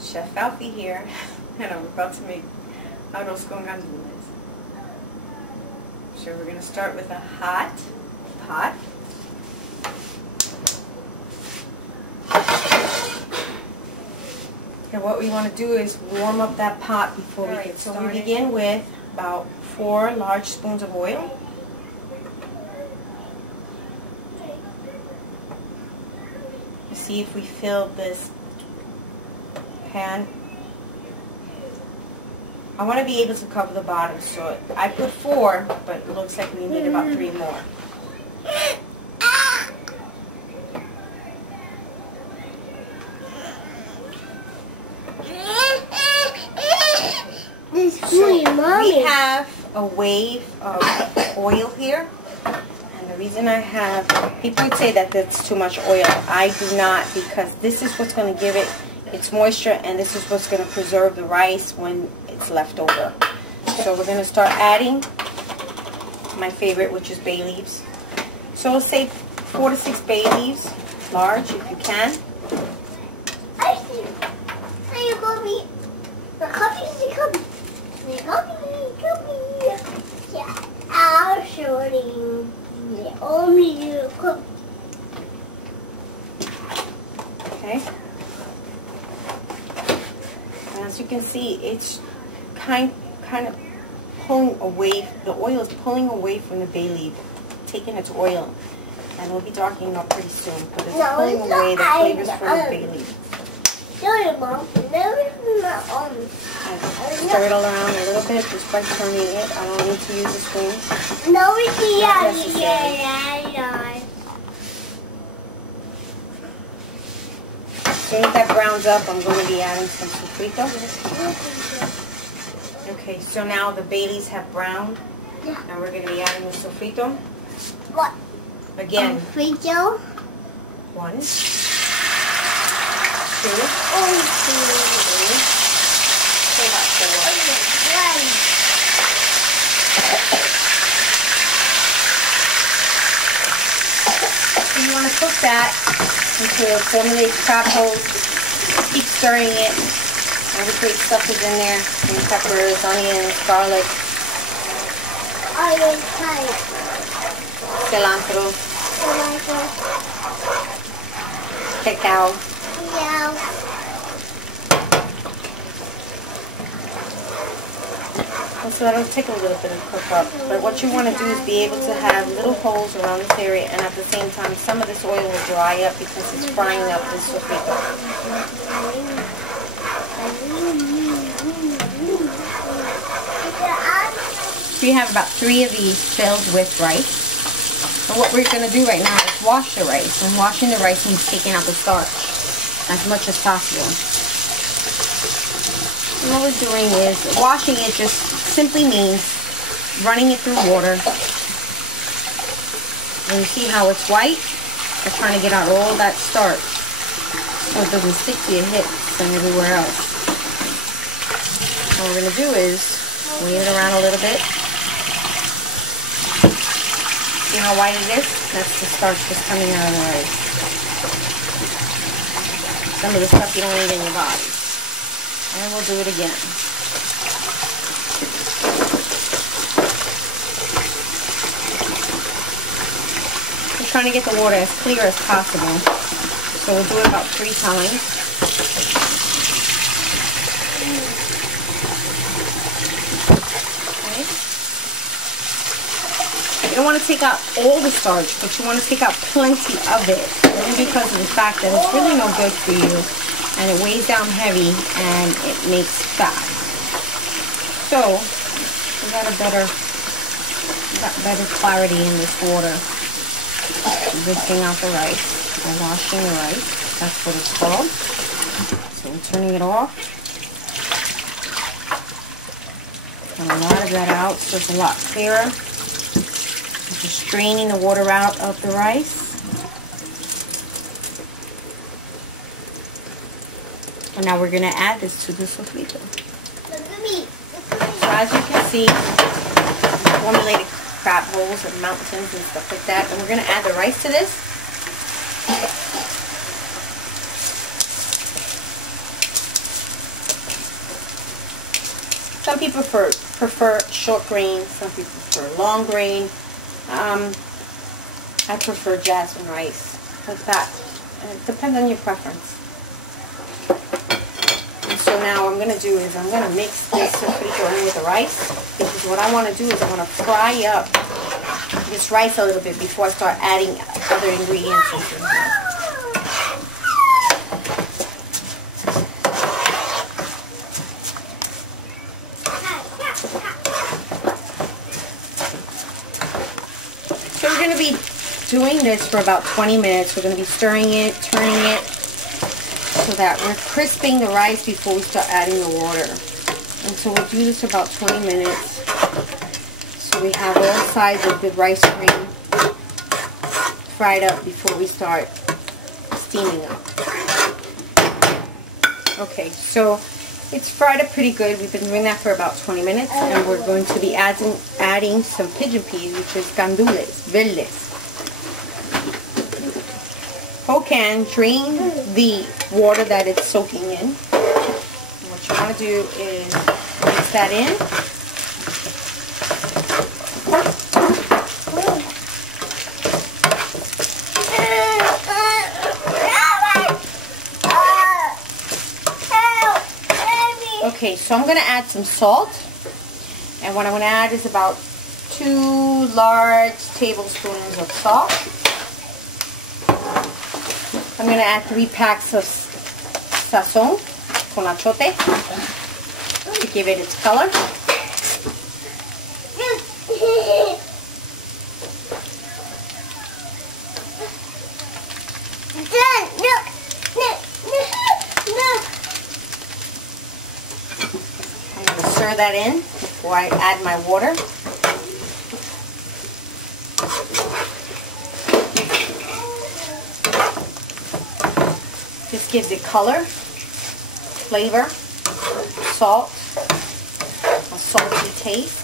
Chef Alfi here, and I'm about to make Arroz Con Gandules. So we're going to start with a hot pot. And what we want to do is warm up that pot before we get started. So we begin with about 4 large spoons of oil. See if we fill this pan. I want to be able to cover the bottom, so I put 4, but it looks like we need about 3 more. So we have a wave of oil here. And the reason I have, people would say that that's too much oil. I do not, because this is what's going to give it its moisture, and this is what's going to preserve the rice when it's left over. So we're going to start adding my favorite, which is bay leaves. So we'll say 4 to 6 bay leaves, large if you can. I'll show you. Okay. And as you can see, it's kind of pulling away. The oil is pulling away from the bay leaf, taking its oil, and we'll be darkening up pretty soon. But it's pulling away the flavors from the bay leaf. Mom. Stir it all around a little bit just by turning it. I don't need to use a spoon. No, we can't. As soon as that browns up, I'm going to be adding some sofrito. Okay, so now the bay leaves have browned. Now we're going to be adding the sofrito. What? Again. Sofrito? 1, 2, 3. Say about 4. So you want to cook that until it formulates crab holes. Keep stirring it. Every great stuff is in there. Green peppers, onions, garlic, cilantro, cacao. So that'll take a little bit of cook up. But what you want to do is be able to have little holes around this area, and at the same time some of this oil will dry up because it's frying up this sofrito. So you have about 3 of these filled with rice. And what we're going to do right now is wash the rice. And washing the rice means taking out the starch as much as possible. And what we're doing is, washing it just simply means running it through water. And you see how it's white? We're trying to get out all that starch so it doesn't stick to your hips and everywhere else. What we're going to do is wave it around a little bit. See how white it is? That's the starch just coming out of the rice. Some of the stuff you don't need in your body. And we'll do it again. We're trying to get the water as clear as possible. So we'll do it about 3 times. Okay. You don't want to take out all the starch, but you want to take out plenty of it. Only because of the fact that it's really no good for you. And it weighs down heavy and it makes fat. So we got better clarity in this water. Rinsing out the rice or washing the rice. That's what it's called. So we're turning it off. Got a lot of that out, so it's a lot clearer. Just straining the water out of the rice. And now we're going to add this to the sofrito. So as you can see, formulated crab holes and mountains and stuff like that. And we're going to add the rice to this. Some people prefer short grain, some people prefer long grain. I prefer jasmine rice, like that. It depends on your preference. And so now what I'm going to do is I'm going to mix this sofrito in with the rice, because what I want to do is I want to fry up this rice a little bit before I start adding other ingredients into it. So we're going to be doing this for about 20 minutes. We're going to be stirring it, turning it, so that we're crisping the rice before we start adding the water. And so we'll do this for about 20 minutes. So we have all sides of the rice grain fried up before we start steaming up. Okay, so it's fried up pretty good. We've been doing that for about 20 minutes, and we're going to be adding some pigeon peas, which is gandules, verdes. Whole can, drain the water that it's soaking in. What you want to do is mix that in. Okay, so I'm going to add some salt, and what I'm going to add is about 2 large tablespoons of salt. I'm going to add 3 packs of sazon con achote to give it its color. I'm going to stir that in before I add my water. This gives it color, flavor, salt, a salty taste.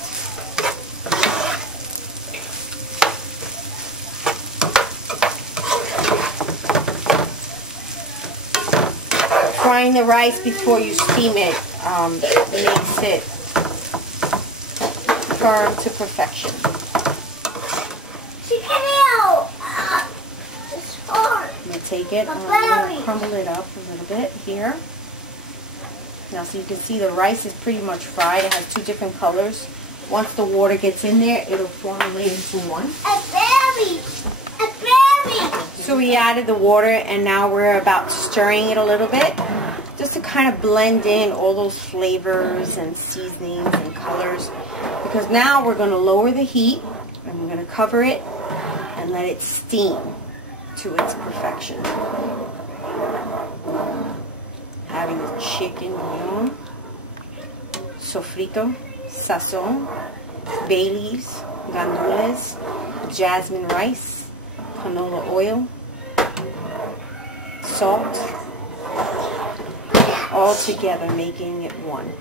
Frying the rice before you steam it makes it firm to perfection. I'm going to take it and I'm going to crumble it up a little bit here. Now, so you can see the rice is pretty much fried. It has 2 different colors. Once the water gets in there, it'll formulate into one. So we added the water, and now we're about stirring it a little bit, just to kind of blend in all those flavors and seasonings and colors. Because now we're going to lower the heat, and we're going to cover it and let it steam to its perfection. Having the chicken bouillon, sofrito, sazon, bay leaves, gandules, jasmine rice, canola oil, salt, all together making it one.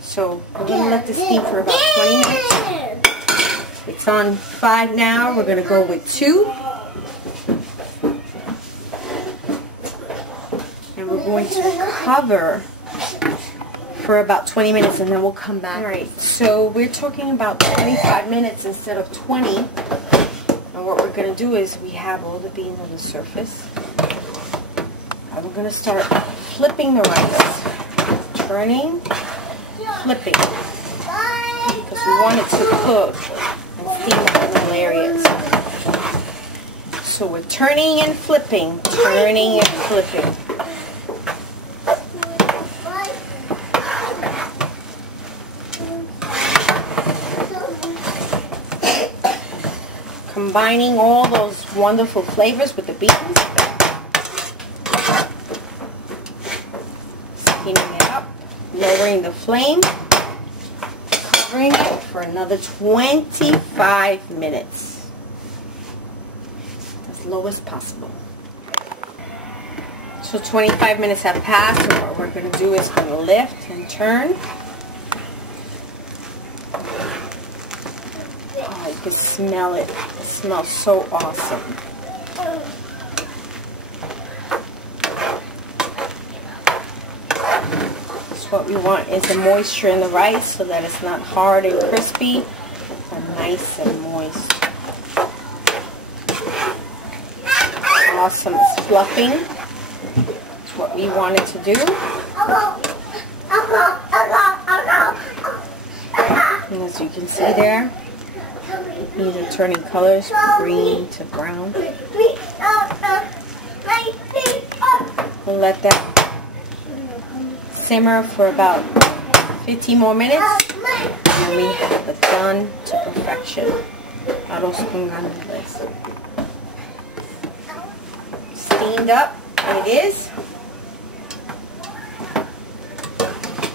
So we're going to let this steam for about 20 minutes. It's on 5 now. We're going to go with 2. And we're going to cover for about 20 minutes, and then we'll come back. Alright, so we're talking about 25 minutes instead of 20. And what we're going to do is we have all the beans on the surface. And we're going to start flipping the rice. Turning, flipping. Because we want it to cook and steam up in all areas. So we're turning and flipping, turning and flipping. Combining all those wonderful flavors with the beans. Steaming it up, lowering the flame, covering it for another 25 minutes. As low as possible. So 25 minutes have passed, and what we're going to do is going to lift and turn. Oh, you can smell it. It smells so awesome. This what we want is the moisture in the rice so that it's not hard and crispy, but nice and moist. Awesome. It's fluffing. It's what we wanted to do. And as you can see there, these are turning colors from green to brown. We'll let that simmer for about 15 more minutes, and we have it done to perfection. Arroz Con Gandules. Steamed up, it is.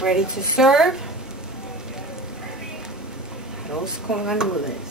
Ready to serve. Arroz Con Gandules.